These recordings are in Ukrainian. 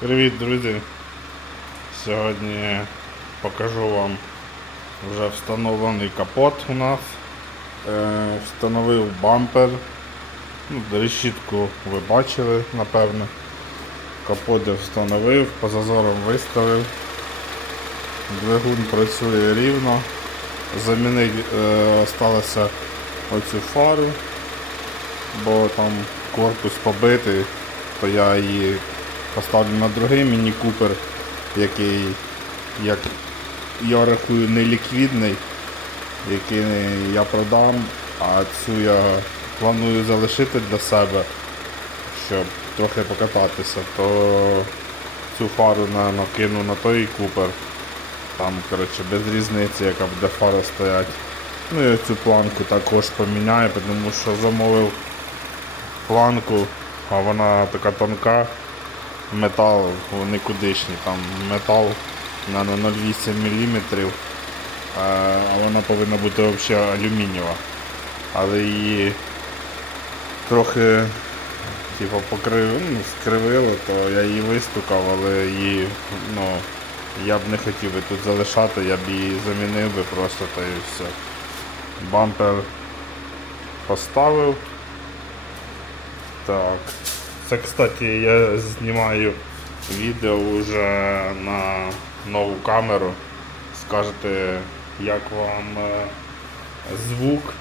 Привіт, друзі! Сьогодні покажу вам вже встановлений капот у нас. Е, встановив бампер. Ну, решітку ви бачили, напевно. Капот я встановив, по зазорам виставив. Двигун працює рівно. Замінити е, сталося оцю фару, бо там корпус побитий, то я її поставлю на другий міні-купер, який, як я рахую, не ліквідний, який я продам, а цю я планую залишити для себе, щоб трохи покататися, то цю фару на, накину на той купер. Там, коротше, без різниці, яка буде фара стоять. Ну і цю планку також поміняю, тому що замовив планку, а вона така тонка, метал нікудишній, там метал на 0,8 мм, а вона повинна бути взагалі алюмінієва. Але її трохи типу, покрив, ну, скривило, то я її вистукав, але її, ну, я б не хотів би тут залишати, я б її замінив би просто та і все. Бампер поставив. Так. Це, кстати, я знімаю відео вже на нову камеру. Скажете, як вам е, звук,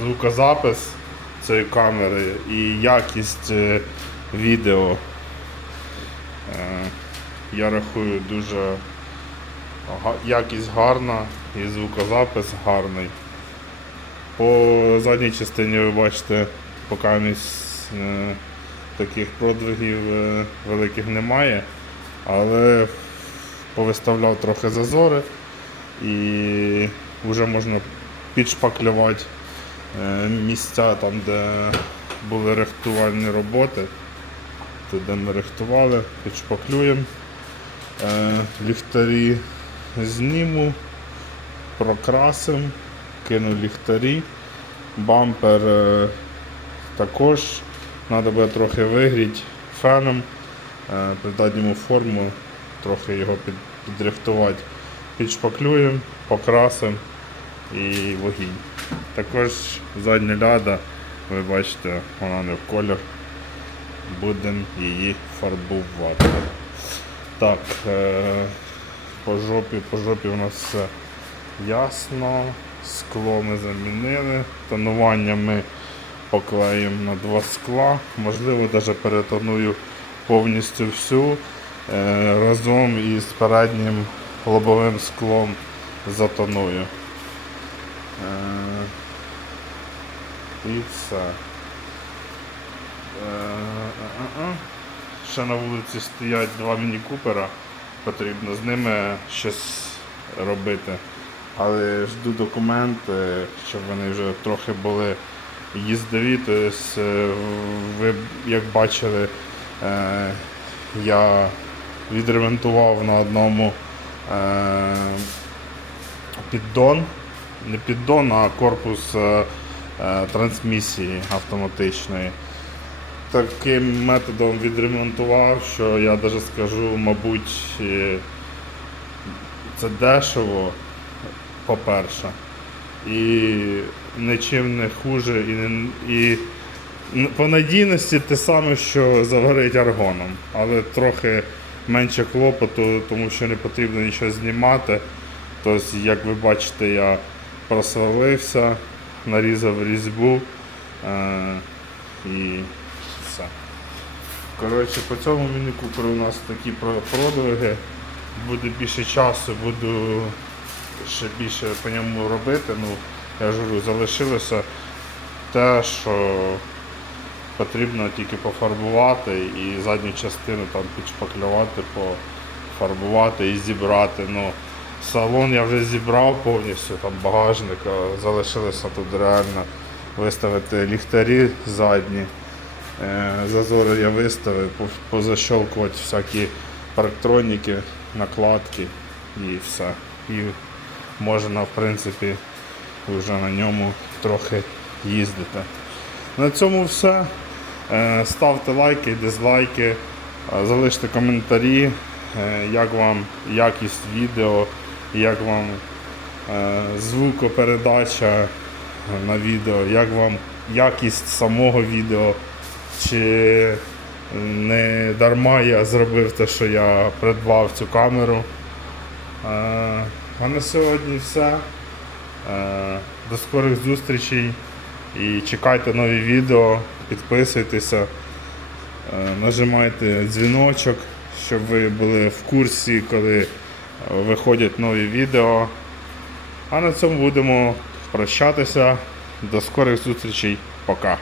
звукозапис цієї камери і якість е, відео. Е, Я рахую дуже якість гарна і звукозапис гарний. По задній частині ви бачите, поки місь, таких продвигів е, великих немає, але повиставляв трохи зазори і вже можна підшпаклювати е, місця там, де були рихтувальні роботи. Тут де ми рихтували, підшпаклюємо. Е, Ліхтарі зніму, прокрасимо, кину ліхтарі, бампер також треба буде трохи вигріти феном, е, придати йому форму, трохи його під, підрихтувати. Підшпаклюємо, покрасимо і вогінь. Також задня ляда, ви бачите, вона не в колір. Будемо її фарбувати. Так, е, по жопі, по жопі у нас все ясно. Скло ми замінили. Тонування ми поклеїмо на два скла. Можливо, навіть перетоную повністю всю е, разом із переднім лобовим склом затоную. Е, і все. Е. Ще на вулиці стоять два міні-купера. Потрібно з ними щось робити. Але жду документи, щоб вони вже трохи були їздові. Тобто, е, ви як бачили, е, я відремонтував на одному е, піддон. Не піддон, а корпус е, е, трансмісії автоматичної таким методом відремонтував, що я навіть скажу, мабуть, е, це дешево, по-перше, і нічим не хуже, і, не- і по надійності те саме, що заварить аргоном, але трохи менше клопоту, тому що не потрібно нічого знімати. Тобто, як ви бачите, я просвалився, нарізав різьбу е- і все. Коротше, по цьому міні-куперу у нас такі про- продвиги. Буде більше часу, буду ще більше по ньому робити. Ну, я ж говорю, залишилося те, що потрібно тільки пофарбувати і задню частину там підшпаклювати, пофарбувати і зібрати. Ну, салон я вже зібрав повністю, там багажник, залишилося тут реально виставити ліхтарі задні. Е, Зазори я виставив, по- позащелкувати всякі парктроніки, накладки і все. І можна, в принципі, вже на ньому трохи їздити. На цьому все. Е, Ставте лайки, дизлайки. Е, Залиште коментарі, е, як вам якість відео, як вам звукопередача на відео, як вам якість самого відео, чи не дарма я зробив те, що я придбав цю камеру. А на сьогодні все. Е, До скорих зустрічей і чекайте нові відео, підписуйтеся, е, нажимайте дзвіночок, щоб ви були в курсі, коли е, виходять нові відео. А на цьому будемо прощатися. До скорих зустрічей. Пока.